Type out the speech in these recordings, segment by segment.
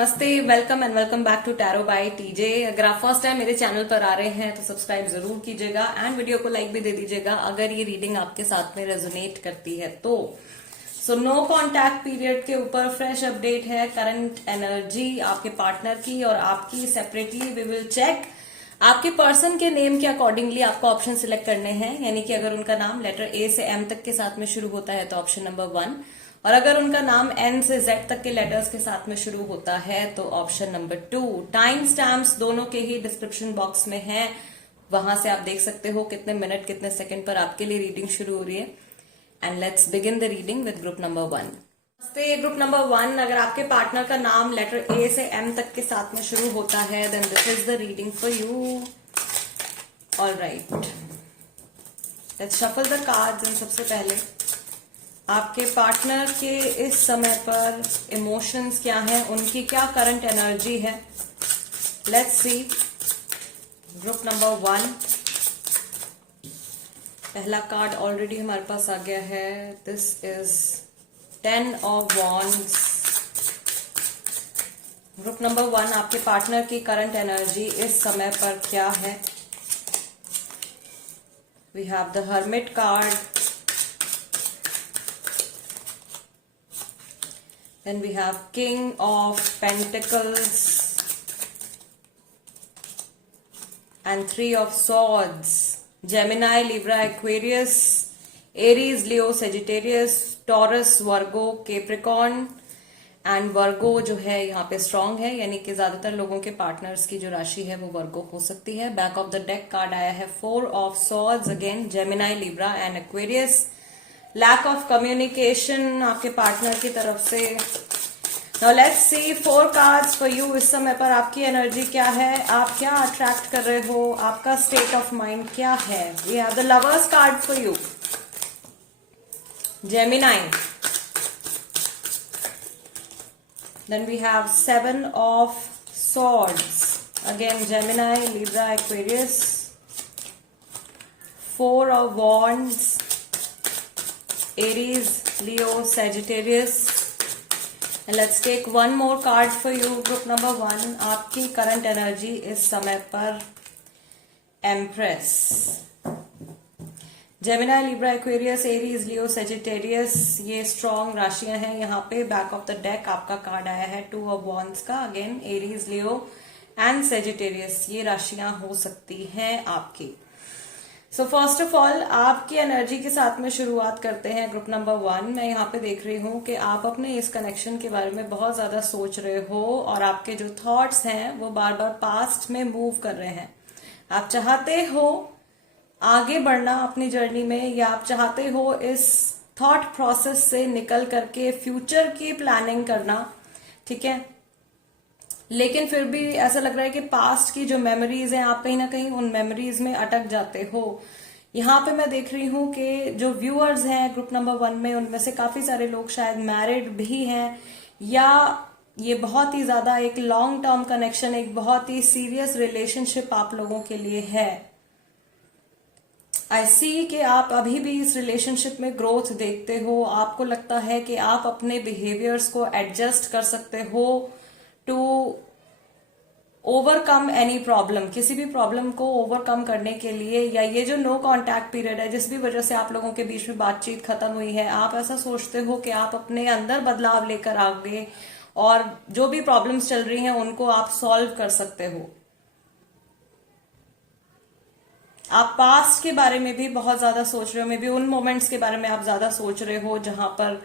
नमस्ते, welcome and welcome back to tarot by TJ. अगर आप फर्स्ट टाइम मेरे चैनल पर आ रहे हैं तो सब्सक्राइब जरूर कीजिएगा एंड वीडियो को लाइक भी दे दीजिएगा अगर ये रीडिंग आपके साथ में रेजोनेट करती है तो। नो कॉन्टैक्ट पीरियड के ऊपर फ्रेश अपडेट है, करंट एनर्जी आपके पार्टनर की और आपकी सेपरेटली वी विल चेक आपके पर्सन के नेम के अकॉर्डिंगली आपको ऑप्शन सिलेक्ट करने हैं। यानी कि अगर उनका नाम लेटर ए से एम तक के साथ में शुरू होता है तो ऑप्शन नंबर 1, और अगर उनका नाम एन से जेड तक के लेटर्स के साथ में शुरू होता है तो ऑप्शन नंबर 2। टाइम स्टैम्प्स दोनों के ही डिस्क्रिप्शन बॉक्स में है, वहां से आप देख सकते हो कितने मिनट कितने सेकंड पर आपके लिए रीडिंग शुरू हो रही है। And let's begin the reading with group number 1। नमस्ते ग्रुप नंबर 1, अगर आपके पार्टनर का नाम लेटर ए से एम तक के साथ में शुरू होता है then this is the reading for you. Alright, let's shuffle the cards. And सबसे पहले आपके पार्टनर के इस समय पर इमोशंस क्या हैं, उनकी क्या करंट एनर्जी है। Let's see group number 1। पहला कार्ड ऑलरेडी हमारे पास आ गया है, this is 10 of wands. Group number 1, आपके पार्टनर की करंट एनर्जी इस समय पर क्या है। We have the hermit card, then we have King of Pentacles and 3 of Swords. Gemini, Libra, Aquarius, Aries, Leo, Sagittarius, Taurus, Virgo, Capricorn and Virgo जो है यहाँ पे स्ट्रांग है, यानी कि ज्यादातर लोगों के पार्टनर्स की जो राशि है वो वर्गो हो सकती है। Back of the deck card आया है 4 of Swords, again Gemini, Libra and Aquarius। Lack of communication आपके पार्टनर की तरफ से। Now let's see 4 cards for you. इस समय पर आपकी एनर्जी क्या है, आप क्या अट्रैक्ट कर रहे हो, आपका स्टेट ऑफ माइंड क्या है। We have the lovers card for you, Gemini. Then we have 7 of swords, again Gemini, Libra, Aquarius. 4 of wands, Aries, Leo, Sagittarius. And let's take one more card for you, group number 1. आपकी current energy इस समय पर Empress, Gemini, Libra, Aquarius, Aries, Leo, Sagittarius, ये strong राशियां हैं। यहाँ पे back of the deck आपका कार्ड आया है 2 of Wands का, again Aries, Leo and Sagittarius, ये राशियां हो सकती हैं आपकी। सो फर्स्ट ऑफ ऑल आपकी एनर्जी के साथ में शुरुआत करते हैं ग्रुप नंबर 1। मैं यहाँ पे देख रही हूँ कि आप अपने इस कनेक्शन के बारे में बहुत ज्यादा सोच रहे हो और आपके जो थॉट्स हैं वो बार बार पास्ट में मूव कर रहे हैं। आप चाहते हो आगे बढ़ना अपनी जर्नी में, या आप चाहते हो इस थॉट प्रोसेस से निकल करके फ्यूचर की प्लानिंग करना, ठीक है। लेकिन फिर भी ऐसा लग रहा है कि पास्ट की जो मेमोरीज हैं आप कहीं ना कहीं उन मेमोरीज में अटक जाते हो। यहाँ पे मैं देख रही हूँ कि जो व्यूअर्स हैं ग्रुप नंबर 1 में, उनमें से काफी सारे लोग शायद मैरिड भी हैं, या ये बहुत ही ज्यादा एक लॉन्ग टर्म कनेक्शन, एक बहुत ही सीरियस रिलेशनशिप आप लोगों के लिए है। आई सी कि आप अभी भी इस रिलेशनशिप में ग्रोथ देखते हो। आपको लगता है कि आप अपने बिहेवियर्स को एडजस्ट कर सकते हो टू ओवरकम एनी प्रॉब्लम, किसी भी प्रॉब्लम को ओवरकम करने के लिए। या ये जो नो कॉन्टैक्ट पीरियड है, जिस भी वजह से आप लोगों के बीच में बातचीत खत्म हुई है, आप ऐसा सोचते हो कि आप अपने अंदर बदलाव लेकर आ गए और जो भी प्रॉब्लम्स चल रही हैं उनको आप सॉल्व कर सकते हो। आप पास्ट के बारे में भी बहुत ज्यादा सोच रहे हो, मे बी उन मोमेंट्स के बारे में आप ज्यादा सोच रहे हो जहां पर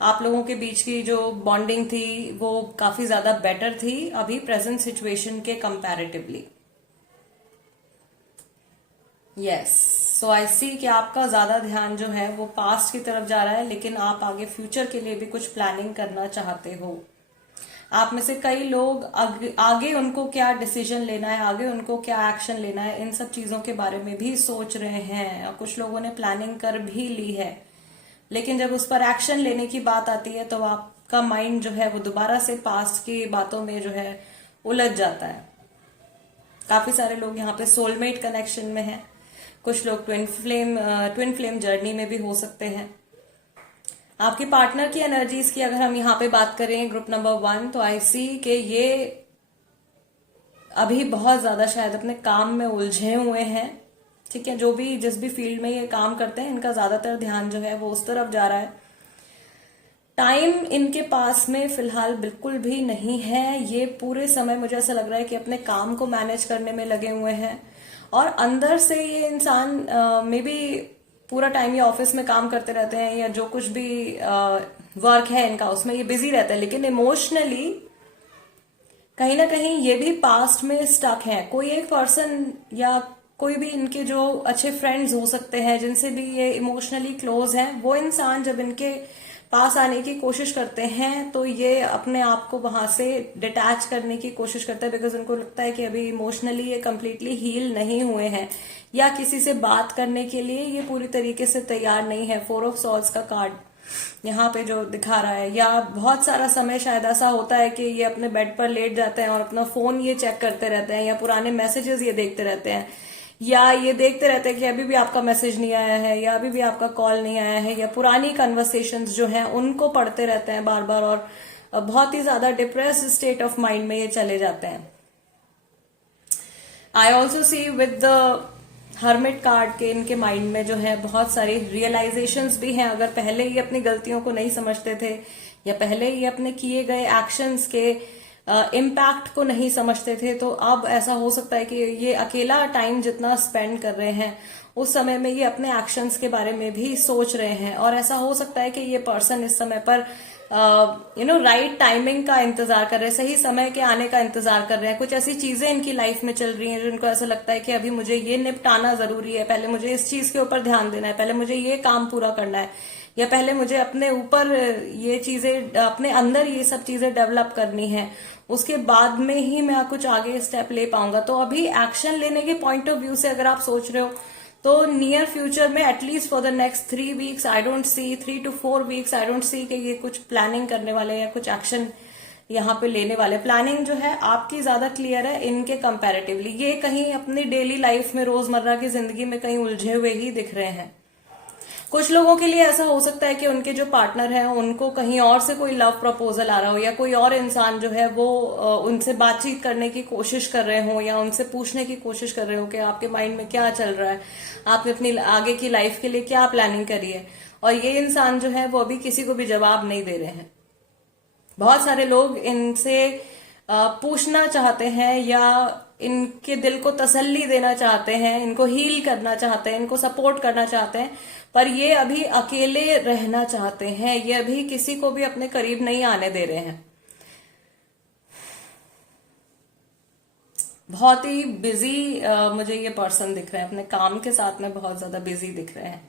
आप लोगों के बीच की जो बॉन्डिंग थी वो काफी ज्यादा बेटर थी अभी प्रेजेंट सिचुएशन के कंपैरेटिवली। यस, सो आई सी कि आपका ज्यादा ध्यान जो है वो पास्ट की तरफ जा रहा है, लेकिन आप आगे फ्यूचर के लिए भी कुछ प्लानिंग करना चाहते हो। आप में से कई लोग आगे उनको क्या डिसीजन लेना है, आगे उनको क्या एक्शन लेना है, इन सब चीजों के बारे में भी सोच रहे हैं। और कुछ लोगों ने प्लानिंग कर भी ली है, लेकिन जब उस पर एक्शन लेने की बात आती है तो आपका माइंड जो है वो दोबारा से पास्ट की बातों में जो है उलझ जाता है। काफी सारे लोग यहाँ पे सोलमेट कनेक्शन में हैं, कुछ लोग ट्विन फ्लेम जर्नी में भी हो सकते हैं। आपके पार्टनर की एनर्जीज की अगर हम यहाँ पे बात करें ग्रुप नंबर 1, तो आई सी के ये अभी बहुत ज्यादा शायद अपने काम में उलझे हुए हैं। ठीक है, जो भी जिस भी फील्ड में ये काम करते हैं, इनका ज्यादातर ध्यान जो है वो उस तरफ जा रहा है। टाइम इनके पास में फिलहाल बिल्कुल भी नहीं है। ये पूरे समय मुझे ऐसा लग रहा है कि अपने काम को मैनेज करने में लगे हुए हैं, और अंदर से ये इंसान मे बी पूरा टाइम ये ऑफिस में काम करते रहते हैं या जो कुछ भी वर्क है इनका उसमें ये बिजी रहते हैं, लेकिन इमोशनली कहीं ना कहीं ये भी पास्ट में स्टक है। कोई एक पर्सन या कोई भी इनके जो अच्छे फ्रेंड्स हो सकते हैं जिनसे भी ये इमोशनली क्लोज हैं, वो इंसान जब इनके पास आने की कोशिश करते हैं तो ये अपने आप को वहां से डिटैच करने की कोशिश करते हैं, बिकॉज उनको लगता है कि अभी इमोशनली ये कम्प्लीटली हील नहीं हुए हैं, या किसी से बात करने के लिए ये पूरी तरीके से तैयार नहीं है। 4 ऑफ सॉर्ड्स का कार्ड यहाँ पे जो दिखा रहा है, या बहुत सारा समय शायद ऐसा होता है कि ये अपने बेड पर लेट जाते हैं और अपना फोन ये चेक करते रहते हैं, या पुराने मैसेजेस ये देखते रहते हैं, या ये देखते रहते हैं कि अभी भी आपका मैसेज नहीं आया है, या अभी भी आपका कॉल नहीं आया है, या पुरानी कन्वर्सेशंस जो हैं उनको पढ़ते रहते हैं बार बार, और बहुत ही ज्यादा डिप्रेस स्टेट ऑफ माइंड में ये चले जाते हैं। I also see with the hermit card के इनके माइंड में जो है बहुत सारी रियलाइजेशंस भी हैं। अगर पहले ही अपनी गलतियों को नहीं समझते थे, या पहले ही अपने किए गए एक्शंस के इम्पैक्ट को नहीं समझते थे, तो अब ऐसा हो सकता है कि ये अकेला टाइम जितना स्पेंड कर रहे हैं उस समय में ये अपने एक्शंस के बारे में भी सोच रहे हैं, और ऐसा हो सकता है कि ये पर्सन इस समय पर राइट टाइमिंग का इंतजार कर रहे हैं, सही समय के आने का इंतजार कर रहे हैं। कुछ ऐसी चीजें इनकी लाइफ में चल रही हैं जिनको ऐसा लगता है कि अभी मुझे ये निपटाना जरूरी है, पहले मुझे इस चीज के ऊपर ध्यान देना है, पहले मुझे ये काम पूरा करना है, या पहले मुझे अपने ऊपर ये चीजें, अपने अंदर ये सब चीजें डेवलप करनी है, उसके बाद में ही मैं कुछ आगे स्टेप ले पाऊंगा। तो अभी एक्शन लेने के पॉइंट ऑफ व्यू से अगर आप सोच रहे हो तो नियर फ्यूचर में at least for the next 3 weeks I don't see, 3 to 4 weeks I don't see कि ये कुछ प्लानिंग करने वाले या कुछ एक्शन यहाँ पे लेने वाले। प्लानिंग जो है आपकी ज्यादा क्लियर है इनके कंपैरेटिवली। ये कहीं अपनी डेली लाइफ में, रोजमर्रा की जिंदगी में कहीं उलझे हुए ही दिख रहे हैं। कुछ लोगों के लिए ऐसा हो सकता है कि उनके जो पार्टनर है उनको कहीं और से कोई लव प्रपोजल आ रहा हो, या कोई और इंसान जो है वो उनसे बातचीत करने की कोशिश कर रहे हो, या उनसे पूछने की कोशिश कर रहे हो कि आपके माइंड में क्या चल रहा है, आपने अपनी आगे की लाइफ के लिए क्या प्लानिंग करी है, और ये इंसान जो है वो अभी किसी को भी जवाब नहीं दे रहे हैं। बहुत सारे लोग इनसे पूछना चाहते हैं, या इनके दिल को तसल्ली देना चाहते हैं, इनको हील करना चाहते हैं, इनको सपोर्ट करना चाहते हैं, पर ये अभी अकेले रहना चाहते हैं। ये अभी किसी को भी अपने करीब नहीं आने दे रहे हैं। बहुत ही बिजी मुझे ये पर्सन दिख रहे हैं, अपने काम के साथ में बहुत ज्यादा बिजी दिख रहे हैं।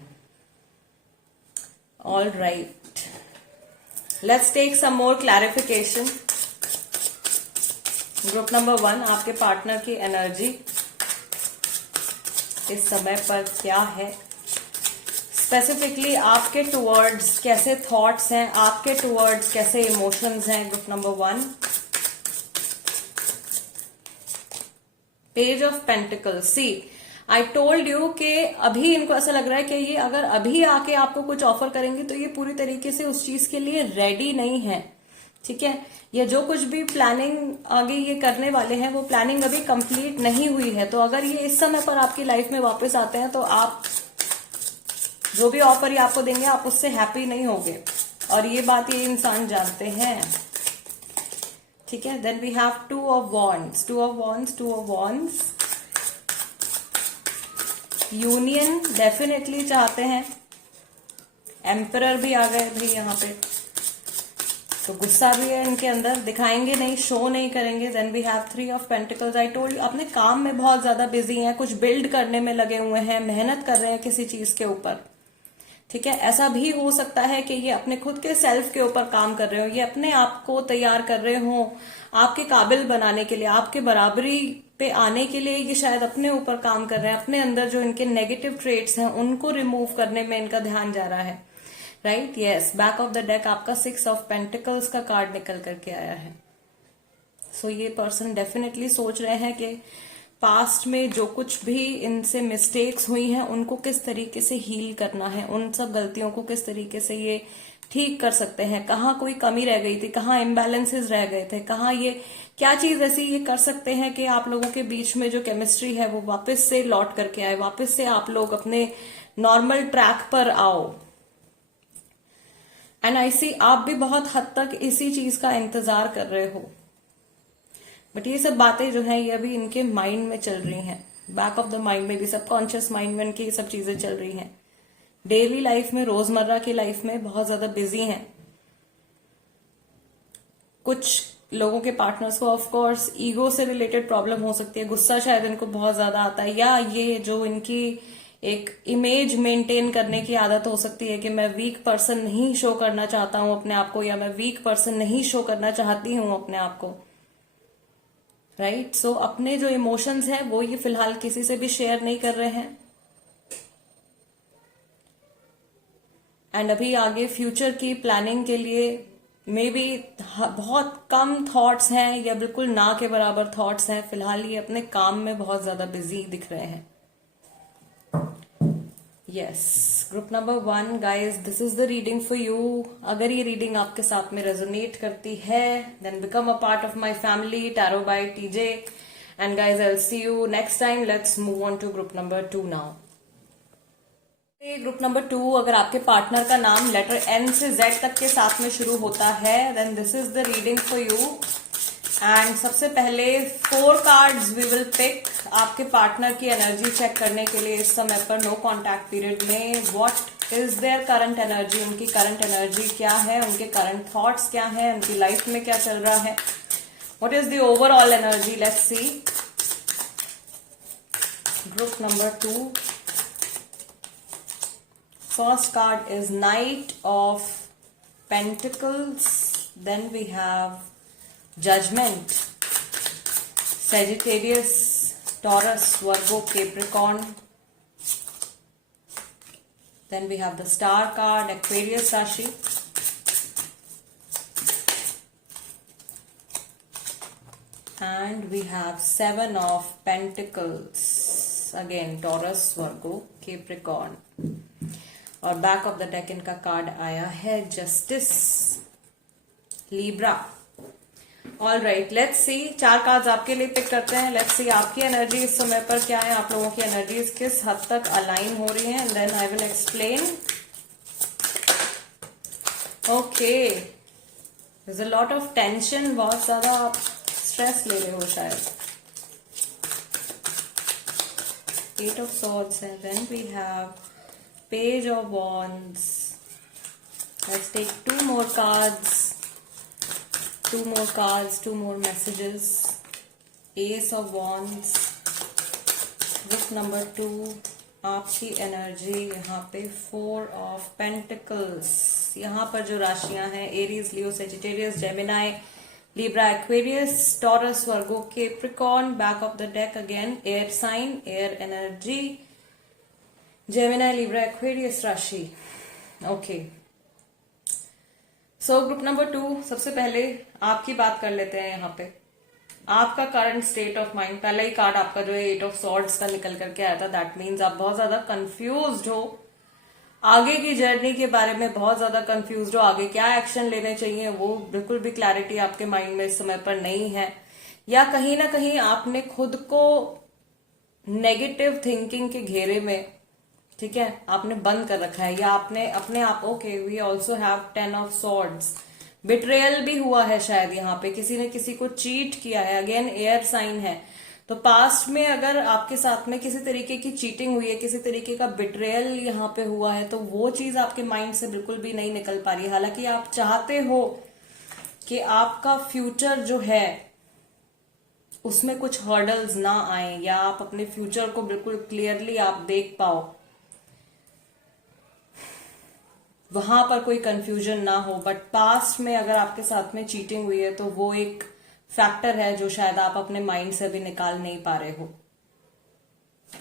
All right, let's take some more clarification. Group number 1, आपके पार्टनर की एनर्जी इस समय पर क्या है, स्पेसिफिकली आपके टुवर्ड्स कैसे थॉट्स हैं, आपके टुवर्ड्स कैसे इमोशंस हैं। Group number 1, page of pentacles. See, I told you कि अभी इनको ऐसा लग रहा है कि ये अगर अभी आके आपको कुछ ऑफर करेंगे तो ये पूरी तरीके से उस चीज के लिए रेडी नहीं है। ठीक है, ये जो कुछ भी प्लानिंग आगे ये करने वाले हैं वो प्लानिंग अभी कंप्लीट नहीं हुई है। तो अगर ये इस समय पर आपकी लाइफ में वापस आते हैं तो आप जो भी ऑफर ये आपको देंगे आप उससे हैप्पी नहीं होगे, और ये बात ये इंसान जानते हैं। ठीक है, then we have 2 of wands, 2 of wands, 2 of wands। Union definitely चाहते हैं। एम्परर भी आ गए भाई यहाँ पे, तो गुस्सा भी है इनके अंदर, दिखाएंगे नहीं, शो नहीं करेंगे। Then we have 3 of pentacles। I told you अपने काम में बहुत ज्यादा बिजी हैं, कुछ बिल्ड करने में लगे हुए हैं, मेहनत कर रहे हैं किसी चीज के ऊपर। ठीक है, ऐसा भी हो सकता है कि ये अपने खुद के सेल्फ के ऊपर काम कर रहे हो, ये अपने आप को तैयार कर रहे हो आपके काबिल बनाने के लिए, आपके बराबरी पे आने के लिए। ये शायद अपने ऊपर काम कर रहे हैं, अपने अंदर जो इनके नेगेटिव ट्रेट्स हैं उनको रिमूव करने में इनका ध्यान जा रहा है। Right, yes, back of the deck आपका 6 of pentacles का कार्ड निकल करके आया है। सो ये पर्सन डेफिनेटली सोच रहे हैं कि पास्ट में जो कुछ भी इनसे मिस्टेक्स हुई हैं उनको किस तरीके से हील करना है, उन सब गलतियों को किस तरीके से ये ठीक कर सकते हैं, कहाँ कोई कमी रह गई थी, कहाँ इम्बैलेंसेस रह गए थे, कहाँ ये क्या चीज ऐसी ये कर सकते हैं कि आप लोगों के बीच में जो केमिस्ट्री है वो वापस से लौट करके आए, वापस से आप लोग अपने नॉर्मल ट्रैक पर आओ। एंड आई सी आप भी बहुत हद तक इसी चीज का इंतजार कर रहे हो, बट ये सब बातें जो हैं ये अभी इनके माइंड में चल रही हैं, बैक ऑफ द माइंड में भी, सबकॉन्शियस माइंड में इनकी ये सब चीजें चल रही हैं। डेली लाइफ में, रोजमर्रा की लाइफ में बहुत ज्यादा बिजी हैं। कुछ लोगों के पार्टनर्स को ऑफ कोर्स ईगो से रिलेटेड प्रॉब्लम हो सकती है, गुस्सा शायद इनको बहुत ज्यादा आता है, या ये जो इनकी एक इमेज मेंटेन करने की आदत हो सकती है कि मैं वीक पर्सन नहीं शो करना चाहता हूं अपने आप को, या मैं वीक पर्सन नहीं शो करना चाहती हूं अपने आप को, राइट। सो अपने जो इमोशंस हैं वो ये फिलहाल किसी से भी शेयर नहीं कर रहे हैं। एंड अभी आगे फ्यूचर की प्लानिंग के लिए मे बी बहुत कम थॉट्स हैं या बिल्कुल ना के बराबर थॉट्स हैं। फिलहाल ये अपने काम में बहुत ज्यादा बिजी दिख रहे हैं। Yes, group number 1 guys, this is the reading for you. अगर ये रीडिंग आपके साथ में रेजोनेट करती है then become a part of my family tarot by TJ. And guys I will see you next time. Let's move on to group number 2 now. Group number 2, अगर आपके partner का नाम लेटर N से Z तक के साथ में शुरू होता है then this is the reading for you. And सबसे पहले 4 कार्ड्स वी विल पिक आपके पार्टनर की एनर्जी चेक करने के लिए इस समय पर नो कॉन्टैक्ट पीरियड में। What is their current energy, उनकी करंट एनर्जी क्या है, उनके करंट थॉट्स क्या है, उनकी लाइफ में क्या चल रहा है, what is the overall energy. Let's see group number 2। First card is Knight of Pentacles. Then we have Judgment, Sagittarius, Taurus, Virgo, Capricorn. Then we have the Star card, Aquarius Rashi. And we have 7 of Pentacles. Again, Taurus, Virgo, Capricorn. और back of the deck इनका card आया है justice, Libra. All right, let's see 4 cards आपके लिए pick करते हैं। Let's see आपकी energy इस समय पर क्या है, आप लोगों की एनर्जीज किस हद तक अलाइन हो रही हैं, and then I will explain. Okay, there is a lot of tension, बहुत ज्यादा आप स्ट्रेस ले रहे हो शायद। 8 of Swords, and then we have Page of Wands. Let's take 2 more cards. 2 more cards, 2 more messages. Ace of Wands. Group number 2. आपकी energy यहाँ पे 4 of Pentacles. यहाँ पर जो राशियां हैं Aries, Leo, Sagittarius, Gemini, Libra, Aquarius, Taurus, Virgo, Capricorn. Back of the deck again air sign, air energy, Gemini, Libra, Aquarius राशि। Okay, so group number 2, सबसे पहले आपकी बात कर लेते हैं। यहाँ पे आपका करंट स्टेट ऑफ माइंड, पहला ही कार्ड आपका जो है 8 of Swords का निकल करके आया था। दैट मीन्स आप बहुत ज्यादा कंफ्यूज्ड हो, आगे की जर्नी के बारे में बहुत ज्यादा कंफ्यूज्ड हो, आगे क्या एक्शन लेने चाहिए वो बिल्कुल भी क्लैरिटी आपके माइंड में इस समय पर नहीं है, या कहीं ना कहीं आपने खुद को नेगेटिव थिंकिंग के घेरे में, ठीक है, आपने बंद कर रखा है, या आपने अपने आप, okay we also have 10 of Swords, betrayal भी हुआ है शायद, यहाँ पे किसी ने किसी को चीट किया है। अगेन एयर साइन है, तो पास्ट में अगर आपके साथ में किसी तरीके की चीटिंग हुई है, किसी तरीके का बिट्रेयल यहाँ पे हुआ है, तो वो चीज आपके माइंड से बिल्कुल भी नहीं निकल पा रही। हालांकि आप चाहते हो कि आपका फ्यूचर जो है उसमें कुछ हर्डल्स ना आए, या आप अपने फ्यूचर को बिल्कुल क्लियरली आप देख पाओ, वहां पर कोई कंफ्यूजन ना हो। बट पास्ट में अगर आपके साथ में चीटिंग हुई है तो वो एक फैक्टर है जो शायद आप अपने माइंड से भी निकाल नहीं पा रहे हो।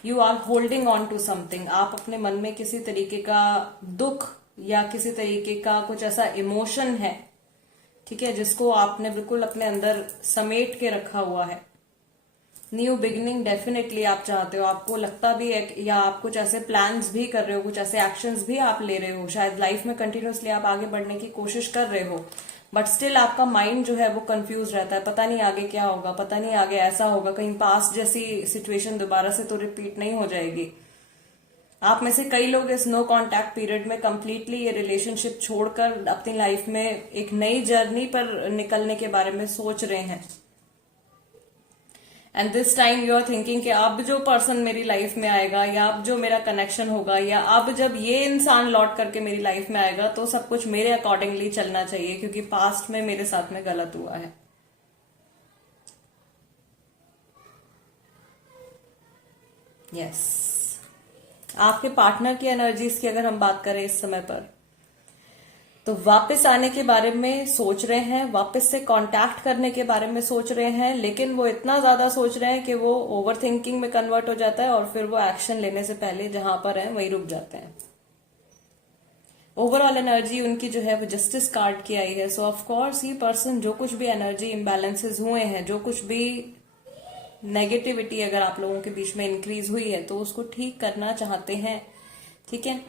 You are holding on to something, आप अपने मन में किसी तरीके का दुख या किसी तरीके का कुछ ऐसा इमोशन है, ठीक है, जिसको आपने बिल्कुल अपने अंदर समेट के रखा हुआ है। न्यू बिगिनिंग डेफिनेटली आप चाहते हो, आपको लगता भी है या आप कुछ ऐसे प्लान्स भी कर रहे हो, कुछ ऐसे एक्शंस भी आप ले रहे हो, शायद लाइफ में कंटिन्यूअसली आप आगे बढ़ने की कोशिश कर रहे हो, बट स्टिल आपका माइंड जो है वो कंफ्यूज रहता है, पता नहीं आगे क्या होगा, पता नहीं आगे ऐसा होगा, कहीं पास्ट जैसी सिचुएशन दोबारा से तो रिपीट नहीं हो जाएगी। आप में से कई लोग इस नो कांटेक्ट पीरियड में कंप्लीटली ये रिलेशनशिप छोड़कर अपनी लाइफ में एक नई जर्नी पर निकलने के बारे में सोच रहे हैं। And this time you are thinking कि अब जो पर्सन मेरी लाइफ में आएगा, या अब जो मेरा कनेक्शन होगा, या अब जब ये इंसान लौट करके मेरी लाइफ में आएगा तो सब कुछ मेरे अकॉर्डिंगली चलना चाहिए, क्योंकि पास्ट में मेरे साथ में गलत हुआ है। यस, आपके पार्टनर की एनर्जीज की अगर हम बात करें इस समय पर, तो वापस आने के बारे में सोच रहे हैं, वापस से कांटेक्ट करने के बारे में सोच रहे हैं, लेकिन वो इतना ज्यादा सोच रहे हैं कि वो ओवर थिंकिंग में कन्वर्ट हो जाता है और फिर वो एक्शन लेने से पहले जहां पर है वहीं रुक जाते हैं। ओवरऑल एनर्जी उनकी जो है वो जस्टिस कार्ड की आई है। सो ऑफ कोर्स ये पर्सन जो कुछ भी एनर्जी इम्बैलेंसेस हुए हैं, जो कुछ भी नेगेटिविटी अगर आप लोगों के बीच में इंक्रीज हुई है, तो उसको ठीक करना चाहते हैं। ठीक है,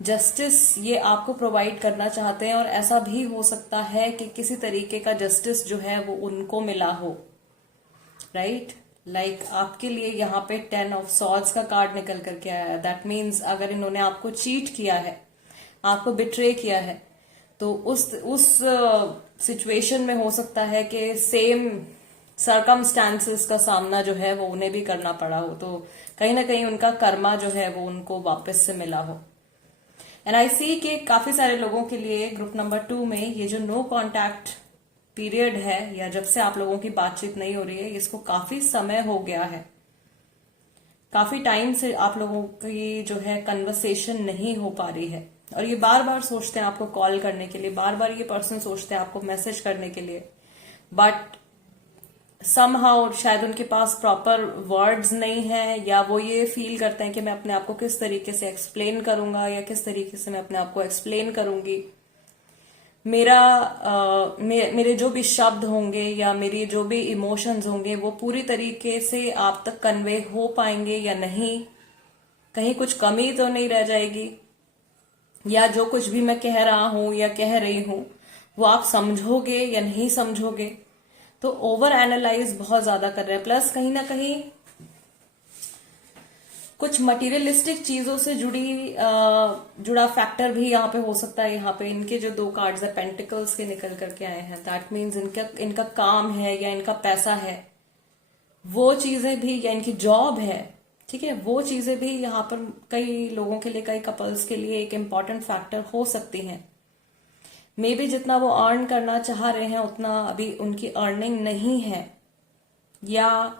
जस्टिस ये आपको प्रोवाइड करना चाहते हैं, और ऐसा भी हो सकता है कि किसी तरीके का जस्टिस जो है वो उनको मिला हो। राइट, लाइक आपके लिए यहाँ पे 10 ऑफ सॉर्ड्स का कार्ड निकल करके आया है। दैट मीन्स अगर इन्होंने आपको चीट किया है, आपको बिट्रे किया है, तो उस सिचुएशन में हो सकता है कि सेम सर्कमस्टांसेस का सामना जो है वो उन्हें भी करना पड़ा हो, तो कहीं ना कहीं उनका कर्मा जो है वो उनको वापस से मिला हो। एंड आई सी कि काफी सारे लोगों के लिए ग्रुप नंबर 2 में ये जो नो कांटेक्ट पीरियड है, या जब से आप लोगों की बातचीत नहीं हो रही है, इसको काफी समय हो गया है, काफी टाइम से आप लोगों की जो है कन्वर्सेशन नहीं हो पा रही है, और ये बार बार सोचते हैं आपको कॉल करने के लिए, बार बार ये पर्सन सोचते हैं आपको मैसेज करने के लिए, बट समहाउ शायद उनके पास प्रॉपर वर्ड्स नहीं है, या वो ये फील करते हैं कि मैं अपने आप को किस तरीके से एक्सप्लेन करूंगा, या किस तरीके से मैं अपने आप को एक्सप्लेन करूंगी, मेरे जो भी शब्द होंगे या मेरी जो भी इमोशंस होंगे वो पूरी तरीके से आप तक कन्वे हो पाएंगे या नहीं, कहीं कुछ कमी तो नहीं रह जाएगी, या जो कुछ भी मैं कह रहा हूं या कह रही हूं वो आप समझोगे या नहीं समझोगे। तो ओवर एनालाइज बहुत ज्यादा कर रहे हैं। प्लस कहीं ना कहीं कुछ मटेरियलिस्टिक चीजों से जुड़ा फैक्टर भी यहाँ पे हो सकता है। यहाँ पे इनके जो 2 कार्ड्स है पेंटिकल्स के निकल करके आए हैं, दैट मीन्स इनका काम है या इनका पैसा है, वो चीजें भी, या इनकी जॉब है, ठीक है, वो चीजें भी यहाँ पर कई लोगों के लिए, कई कपल्स के लिए एक इम्पॉर्टेंट फैक्टर हो सकती हैं। मे बी जितना वो अर्न करना चाह रहे हैं उतना अभी उनकी अर्निंग नहीं है, या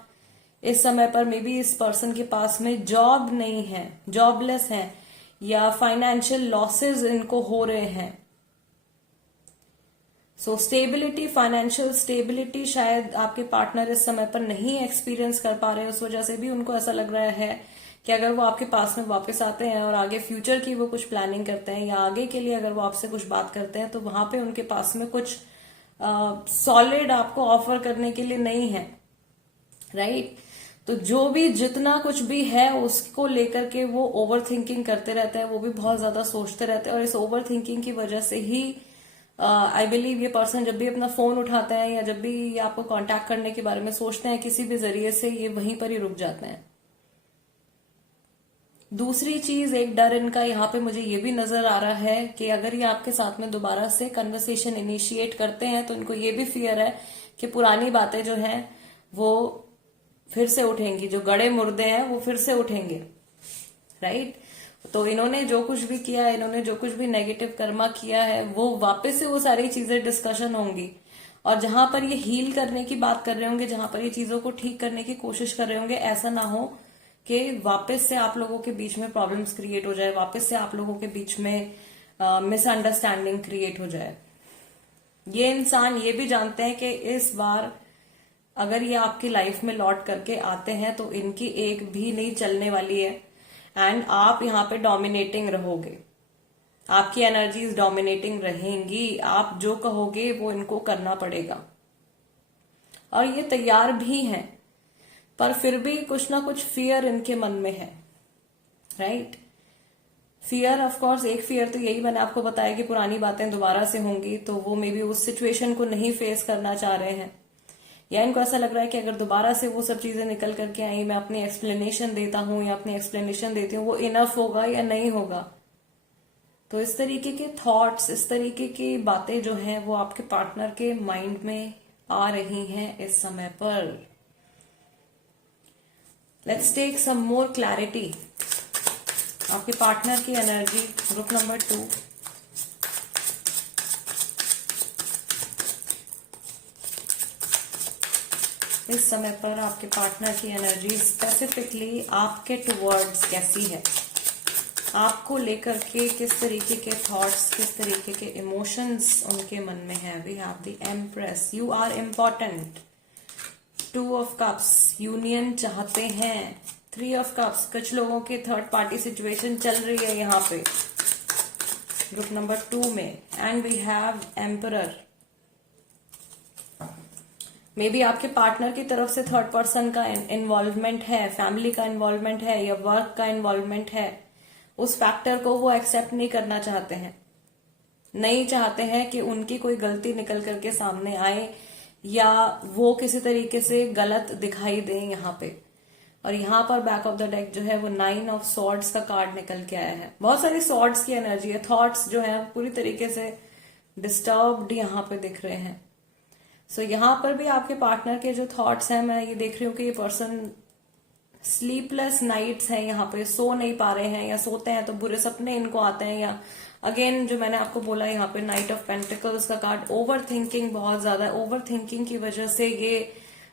इस समय पर मे बी इस पर्सन के पास में जॉब नहीं है, जॉबलेस है, या फाइनेंशियल लॉसेस इनको हो रहे हैं। सो स्टेबिलिटी, फाइनेंशियल स्टेबिलिटी शायद आपके पार्टनर इस समय पर नहीं एक्सपीरियंस कर पा रहे हैं। उस वजह से भी उनको ऐसा लग रहा है कि अगर वो आपके पास में वापस आते हैं और आगे फ्यूचर की वो कुछ प्लानिंग करते हैं, या आगे के लिए अगर वो आपसे कुछ बात करते हैं, तो वहां पे उनके पास में कुछ सॉलिड आपको ऑफर करने के लिए नहीं है। राइट, तो जो भी जितना कुछ भी है उसको लेकर के वो ओवर थिंकिंग करते रहते हैं, वो भी बहुत ज्यादा सोचते रहते हैं, और इस ओवर थिंकिंग की वजह से ही आई बिलीव ये पर्सन जब भी अपना फोन उठाते हैं या जब भी आपको कांटेक्ट करने के बारे में सोचते हैं किसी भी जरिए से, ये वहीं पर ही रुक जाते हैं। दूसरी चीज, एक डर इनका यहाँ पे मुझे ये भी नजर आ रहा है कि अगर ये आपके साथ में दोबारा से कन्वर्सेशन इनिशिएट करते हैं तो इनको ये भी फियर है कि पुरानी बातें जो हैं वो फिर से उठेंगी, जो गड़े मुर्दे हैं वो फिर से उठेंगे। राइट, तो इन्होंने जो कुछ भी किया है, इन्होंने जो कुछ भी नेगेटिव कर्मा किया है, वो वापस से वो सारी चीजें डिस्कशन होंगी, और जहां पर ये हील करने की बात कर रहे होंगे, जहां पर ये चीजों को ठीक करने की कोशिश कर रहे होंगे, ऐसा ना हो कि वापस से आप लोगों के बीच में प्रॉब्लम्स क्रिएट हो जाए, वापस से आप लोगों के बीच में मिसअंडरस्टैंडिंग क्रिएट हो जाए। ये इंसान ये भी जानते हैं कि इस बार अगर ये आपकी लाइफ में लौट करके आते हैं तो इनकी एक भी नहीं चलने वाली है, एंड आप यहाँ पे डोमिनेटिंग रहोगे, आपकी एनर्जीज डोमिनेटिंग रहेंगी, आप जो कहोगे वो इनको करना पड़ेगा, और ये तैयार भी हैं। पर फिर भी कुछ ना कुछ फियर इनके मन में है, राइट। फियर ऑफ कोर्स, एक फियर तो यही मैंने आपको बताया कि पुरानी बातें दोबारा से होंगी, तो वो मे बी उस सिचुएशन को नहीं फेस करना चाह रहे हैं, या इनको ऐसा लग रहा है कि अगर दोबारा से वो सब चीजें निकल करके आई, मैं अपनी एक्सप्लेनेशन देता हूं या अपनी एक्सप्लेनेशन देती हूँ, वो इनफ होगा या नहीं होगा। तो इस तरीके के थॉट्स, इस तरीके की बातें जो हैं वो आपके पार्टनर के माइंड में आ रही हैं इस समय पर। Let's take some more clarity. आपके पार्टनर की एनर्जी, ग्रुप नंबर 2। इस समय पर आपके पार्टनर की एनर्जी स्पेसिफिकली आपके टुवर्ड्स कैसी है, आपको लेकर के किस तरीके के थॉट्स, किस तरीके के इमोशंस उनके मन में है। We have the empress, you are important. 2 of cups, union चाहते हैं। 3 ऑफ कप्स, कुछ लोगों की थर्ड पार्टी सिचुएशन चल रही है यहाँ पे ग्रुप नंबर 2 में। And we have emperor. May be आपके पार्टनर की तरफ से थर्ड पर्सन का इन्वॉल्वमेंट है, फैमिली का इन्वॉल्वमेंट है या वर्क का इन्वॉल्वमेंट है। उस फैक्टर को वो एक्सेप्ट नहीं करना चाहते हैं, नहीं चाहते हैं कि उनकी कोई गलती निकल करके सामने आए या वो किसी तरीके से गलत दिखाई दे यहाँ पे। और यहाँ पर बैक ऑफ द डेक जो है वो 9 ऑफ सॉर्ड्स का कार्ड निकल के आया है। बहुत सारी सॉर्ड्स की एनर्जी है। थॉट्स जो है पूरी तरीके से डिस्टर्ब्ड यहाँ पे दिख रहे हैं। सो यहाँ पर भी आपके पार्टनर के जो थॉट्स हैं, मैं ये देख रही हूँ कि ये पर्सन स्लीपलेस नाइट्स हैं, यहाँ पे सो नहीं पा रहे हैं, या सोते हैं तो बुरे सपने इनको आते हैं, या अगेन जो मैंने आपको बोला यहाँ पे नाइट ऑफ पेंटिकल्स का कार्ड, ओवर थिंकिंग बहुत ज्यादा। ओवर थिंकिंग की वजह से ये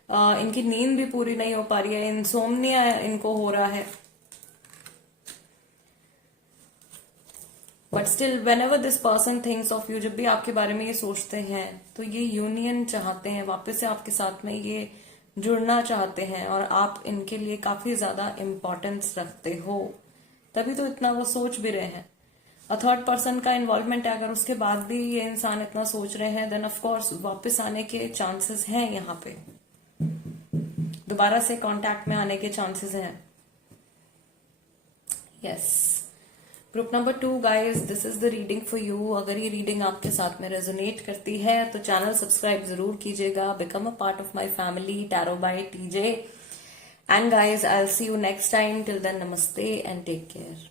इनकी नींद भी पूरी नहीं हो पा रही है, इंसोम्निया इनको हो रहा है। But still when ever this person thinks of you, जब भी आपके बारे में ये सोचते हैं तो ये यूनियन चाहते हैं, वापस से आपके साथ में ये जुड़ना चाहते हैं, और आप इनके लिए काफी ज्यादा इम्पोर्टेंस रखते हो, तभी तो इतना वो सोच भी रहे हैं। और थर्ड पर्सन का इन्वॉल्वमेंट है, अगर उसके बाद भी ये इंसान इतना सोच रहे हैं, देन ऑफ कोर्स वापस आने के चांसेस हैं, यहाँ पे दोबारा से कांटेक्ट में आने के चांसेस हैं। Yes, group number 2 guys, this is the reading for you. अगर ये रीडिंग आपके साथ में रेजोनेट करती है तो चैनल सब्सक्राइब जरूर कीजिएगा। Become a part of my family tarot by TJ. And guys, I will see you next time. Till then, नमस्ते एंड टेक केयर।